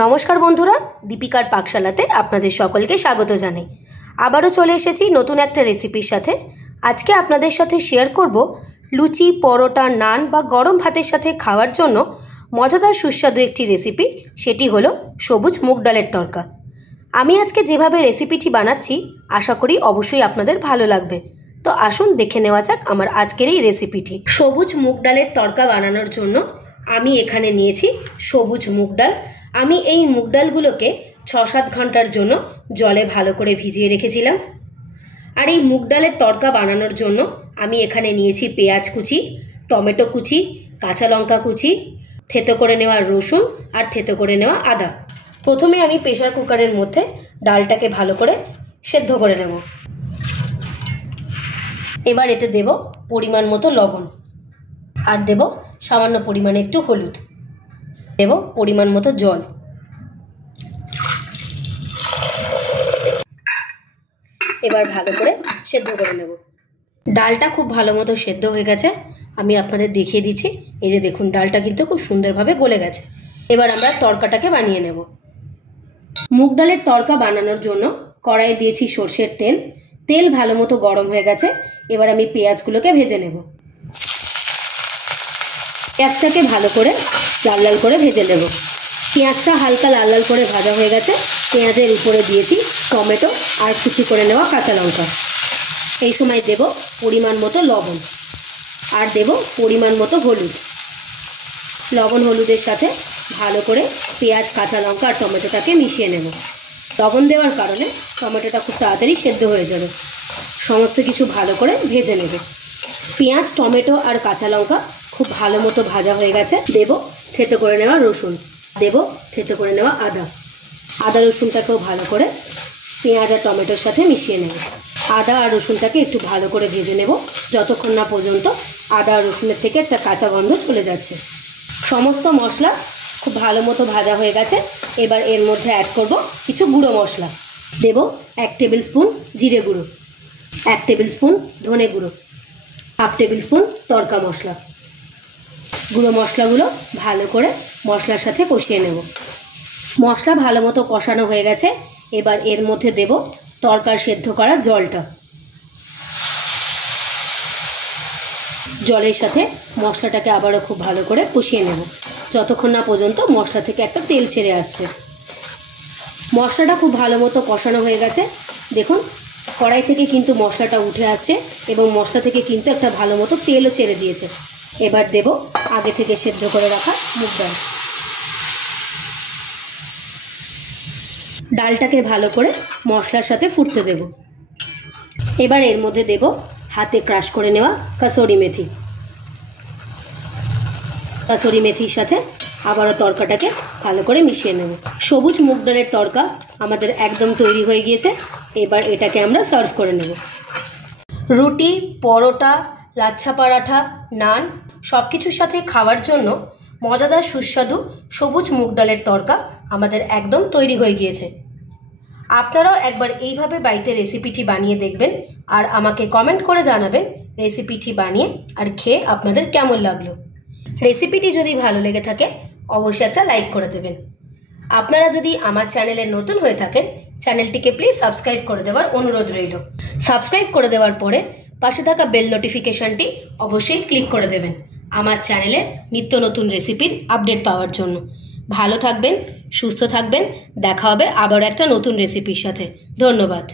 নমস্কার বন্ধুরা, দীপিকার পাকশালাতে আপনাদের সকলকে স্বাগত জানাই। আবারও চলে এসেছি নতুন একটা রেসিপির সাথে। আজকে আপনাদের সাথে শেয়ার করব লুচি, পরোটা, নান বা গরম ভাতের সাথে খাওয়ার জন্য মজাদার সুস্বাদু একটি রেসিপি। সেটি হলো সবুজ মুগ ডালের তরকা। আমি আজকে যেভাবে রেসিপিটি বানাচ্ছি আশা করি অবশ্যই আপনাদের ভালো লাগবে। তো আসুন দেখে নেওয়া যাক আমার আজকের এই রেসিপিটি। সবুজ মুগ ডালের তরকা বানানোর জন্য আমি এখানে নিয়েছি সবুজ মুগ ডাল। আমি এই মুগ ডালগুলোকে ৬-৭ ঘন্টার জন্য জলে ভালো করে ভিজিয়ে রেখেছিলাম। আর এই মুগ ডালের তরকা বানানোর জন্য আমি এখানে নিয়েছি পেঁয়াজ কুচি, টমেটো কুচি, কাঁচা লঙ্কা কুচি, থেতো করে নেওয়া রসুন আর থেতো করে নেওয়া আদা। প্রথমে আমি প্রেসার কুকারের মধ্যে ডালটাকে ভালো করে সেদ্ধ করে নেব। এবার এতে দেব পরিমাণ মতো লবণ, আর দেব সামান্য পরিমাণে একটু হলুদ, দেব পরিমাণ মতো জল। এবার ভালো করে সেদ্ধ করে নেব। ডালটা খুব ভালো মতো সেদ্ধ হয়ে গেছে। আমি আপনাদের দেখিয়ে দিচ্ছি, এই যে দেখুন ডালটা কিন্তু খুব সুন্দরভাবে গলে গেছে। এবার আমরা তরকাটাকে বানিয়ে নেব। মুগ ডালের তরকা বানানোর জন্য কড়াইয়ে দিয়েছি সরষের তেল। তেল ভালো মতো গরম হয়ে গেছে। এবার আমি পেঁয়াজগুলোকে ভেজে নেব। পেঁয়াজটাকে ভালো করে লাল লাল করে ভেজে নেব। পেঁয়াজটা হালকা লাল লাল করে ভাজা হয়ে গেছে। পেঁয়াজের উপরে দিয়েছি টমেটো আর কুচি করে নেওয়া কাঁচা লঙ্কা। এই সময় দেব পরিমাণ মতো লবণ, আর দেব পরিমাণ মতো হলুদ। লবণ হলুদের সাথে ভালো করে পেঁয়াজ, কাঁচা লঙ্কা আর টমেটোটাকে মিশিয়ে নেব। লবণ দেওয়ার কারণে টমেটোটা খুব তাড়াতাড়ি সেদ্ধ হয়ে যাবে। সমস্ত কিছু ভালো করে ভেজে নেব। পেঁয়াজ, টমেটো আর কাঁচা লঙ্কা খুব ভালো মতো ভাজা হয়ে গেছে। দেব থেতো করে নেওয়া রসুন, দেব থেতো করে নেওয়া আদা। আদা রসুনটাকেও ভালো করে পেঁয়াজ আর টমেটোর সাথে মিশিয়ে নেব। আদা আর রসুনটাকে একটু ভালো করে ভেজে নেব, যতক্ষণ না পর্যন্ত আদা আর রসুনের থেকে একটা কাঁচা গন্ধ চলে যাচ্ছে। সমস্ত মশলা খুব ভালো মতো ভাজা হয়ে গেছে। এবার এর মধ্যে অ্যাড করব কিছু গুঁড়ো মশলা। দেব 1 টেবিল স্পুন জিরে গুঁড়ো, 1 টেবিল স্পুন ধনে গুঁড়ো, 1/2 টেবিল স্পুন তড়কা মশলা। গুঁড়ো মশলাগুলো ভালো করে মশলার সাথে কষিয়ে নেব। মশলা ভালো মতো কষানো হয়ে গেছে। এবার এর মধ্যে দেব তরকার সেদ্ধ করা জলটা। জলের সাথে মশলাটাকে আবারও খুব ভালো করে কষিয়ে নেব, যতক্ষণ না পর্যন্ত মশলা থেকে একটা তেল ছেড়ে আসছে। মশলাটা খুব ভালো মতো কষানো হয়ে গেছে। দেখুন কড়াই থেকে কিন্তু মশলাটা উঠে আসছে এবং মশলা থেকে কিন্তু একটা ভালো মতো তেলও ছেড়ে দিয়েছে। এবার দেব আগে থেকে সেদ্ধ করে রাখা মুগ ডাল। ডালটাকে ভালো করে মশলার সাথে ফুটতে দেব। এবার এর মধ্যে দেব হাতে ক্রাশ করে নেওয়া কাসুরি মেথি। কাসুরি মেথির সাথে আবারও তরকাটাকে ভালো করে মিশিয়ে নেব। সবুজ মুগ ডালের তরকা আমাদের একদম তৈরি হয়ে গিয়েছে। এবার এটাকে আমরা সার্ভ করে নেব। রুটি, পরোটা, লাচ্ছা পরাঠা, নান সব কিছুর সাথে খাওয়ার জন্য মজাদার সুস্বাদু সবুজ মুগ ডালের তরকা আমাদের একদম তৈরি হয়ে গিয়েছে। আপনারাও একবার এইভাবে বাড়িতে রেসিপিটি বানিয়ে দেখবেন আর আমাকে কমেন্ট করে জানাবেন রেসিপিটি বানিয়ে আর খেয়ে আপনাদের কেমন লাগলো। রেসিপিটি যদি ভালো লেগে থাকে অবশ্যই একটা লাইক করে দেবেন। আপনারা যদি আমার চ্যানেলে নতুন হয়ে থাকেন চ্যানেলটিকে প্লিজ সাবস্ক্রাইব করে দেওয়ার অনুরোধ রইল। সাবস্ক্রাইব করে দেওয়ার পরে পাশে থাকা বেল নোটিফিকেশনটি অবশ্যই ক্লিক করে দেবেন আমার চ্যানেলে নিত্য নতুন রেসিপির আপডেট পাওয়ার জন্য। ভালো থাকবেন, সুস্থ থাকবেন। দেখা হবে আবার একটা নতুন রেসিপির সাথে। ধন্যবাদ।